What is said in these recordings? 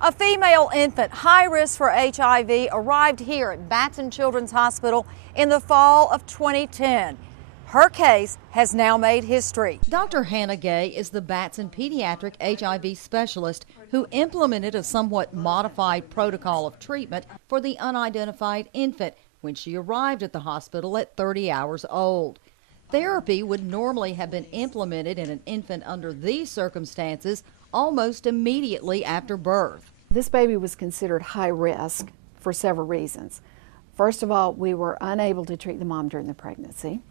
A female infant high risk for HIV arrived here at Batson Children's Hospital in the fall of 2010. Her case has now made history. Dr. Hannah Gay is the Batson pediatric HIV specialist who implemented a somewhat modified protocol of treatment for the unidentified infant when she arrived at the hospital at 30 hours old. Therapy would normally have been implemented in an infant under these circumstances almost immediately after birth. This baby was considered high risk for several reasons. First of all, we were unable to treat the mom during the pregnancy.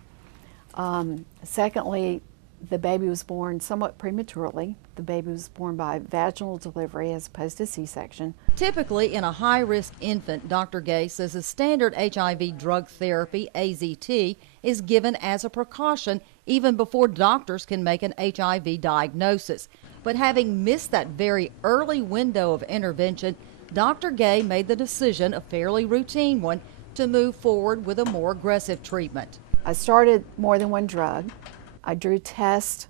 Secondly, the baby was born somewhat prematurely. The baby was born by vaginal delivery as opposed to C-section. Typically, in a high-risk infant, Dr. Gay says a standard HIV drug therapy, AZT, is given as a precaution even before doctors can make an HIV diagnosis. But having missed that very early window of intervention, Dr. Gay made the decision, a fairly routine one, to move forward with a more aggressive treatment. I started more than one drug. I drew tests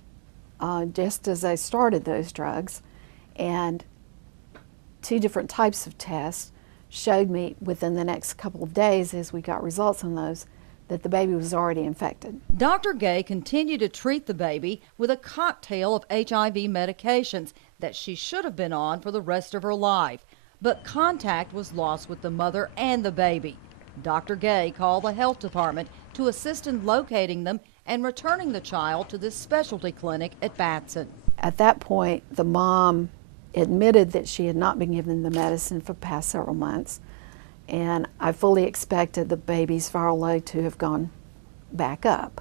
just as I started those drugs, and 2 different types of tests showed me within the next couple of days, as we got results on those, that the baby was already infected. Dr. Gay continued to treat the baby with a cocktail of HIV medications that she should have been on for the rest of her life, but contact was lost with the mother and the baby. Dr. Gay called the health department to assist in locating them and returning the child to this specialty clinic at Batson. At that point, the mom admitted that she had not been given the medicine for the past several months, and I fully expected the baby's viral load to have gone back up.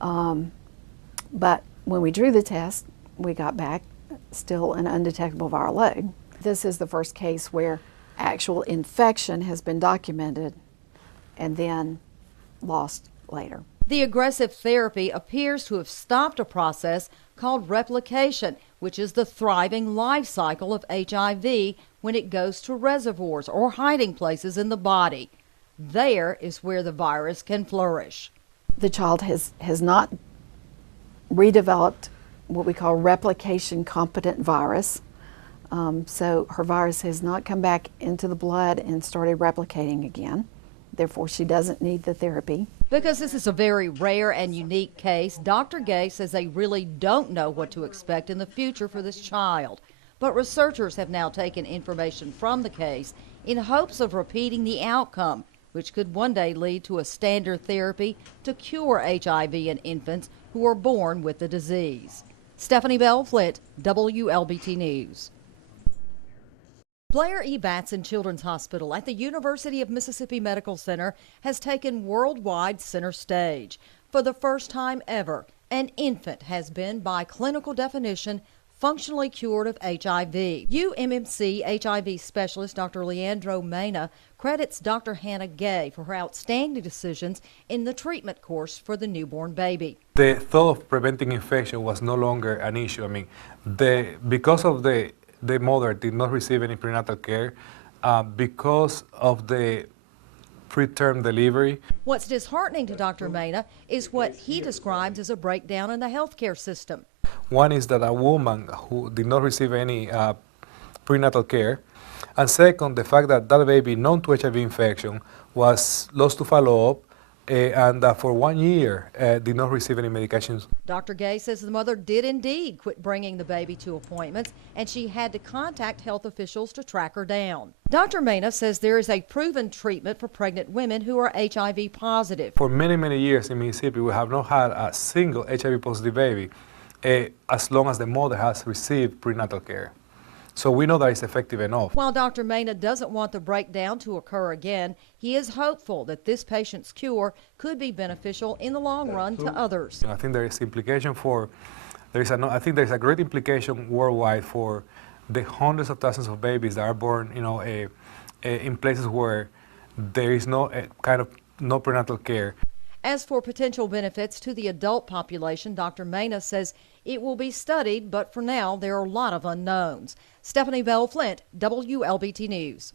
But when we drew the test, we got back still an undetectable viral load. This is the first case where actual infection has been documented and then lost later. The aggressive therapy appears to have stopped a process called replication, which is the thriving life cycle of HIV when it goes to reservoirs or hiding places in the body. There is where the virus can flourish. The child has not redeveloped what we call replication competent virus. So her virus has not come back into the blood and started replicating again. Therefore, she doesn't need the therapy. Because this is a very rare and unique case, Dr. Gay says they really don't know what to expect in the future for this child. But researchers have now taken information from the case in hopes of repeating the outcome, which could one day lead to a standard therapy to cure HIV in infants who are born with the disease. Stephanie Bell, Flynt, WLBT News. Blair E. Batson Children's Hospital at the University of Mississippi Medical Center has taken worldwide center stage. For the first time ever, an infant has been, by clinical definition, functionally cured of HIV. UMMC HIV specialist Dr. Leandro Mena credits Dr. Hannah Gay for her outstanding decisions in the treatment course for the newborn baby. The thought of preventing infection was no longer an issue. I mean, because of the mother did not receive any prenatal care, because of the preterm delivery. What's disheartening to Dr. Mena is what he describes as a breakdown in the healthcare system. One is that a woman who did not receive any prenatal care, and second, the fact that that baby known to HIV infection was lost to follow-up, and for 1 year did not receive any medications. Dr. Gay says the mother did indeed quit bringing the baby to appointments, and she had to contact health officials to track her down. Dr. Mena says there is a proven treatment for pregnant women who are HIV positive. For many, many years in Mississippi, we have not had a single HIV positive baby as long as the mother has received prenatal care. So we know that it's effective enough. While Dr. Mena doesn't want the breakdown to occur again, he is hopeful that this patient's cure could be beneficial in the long run to others. I think there is implication I think there is a great implication worldwide for the hundreds of thousands of babies that are born, in places where there is no prenatal care. As for potential benefits to the adult population, Dr. Mena says it will be studied, but for now there are a lot of unknowns. Stephanie Bell, Flynt, WLBT News.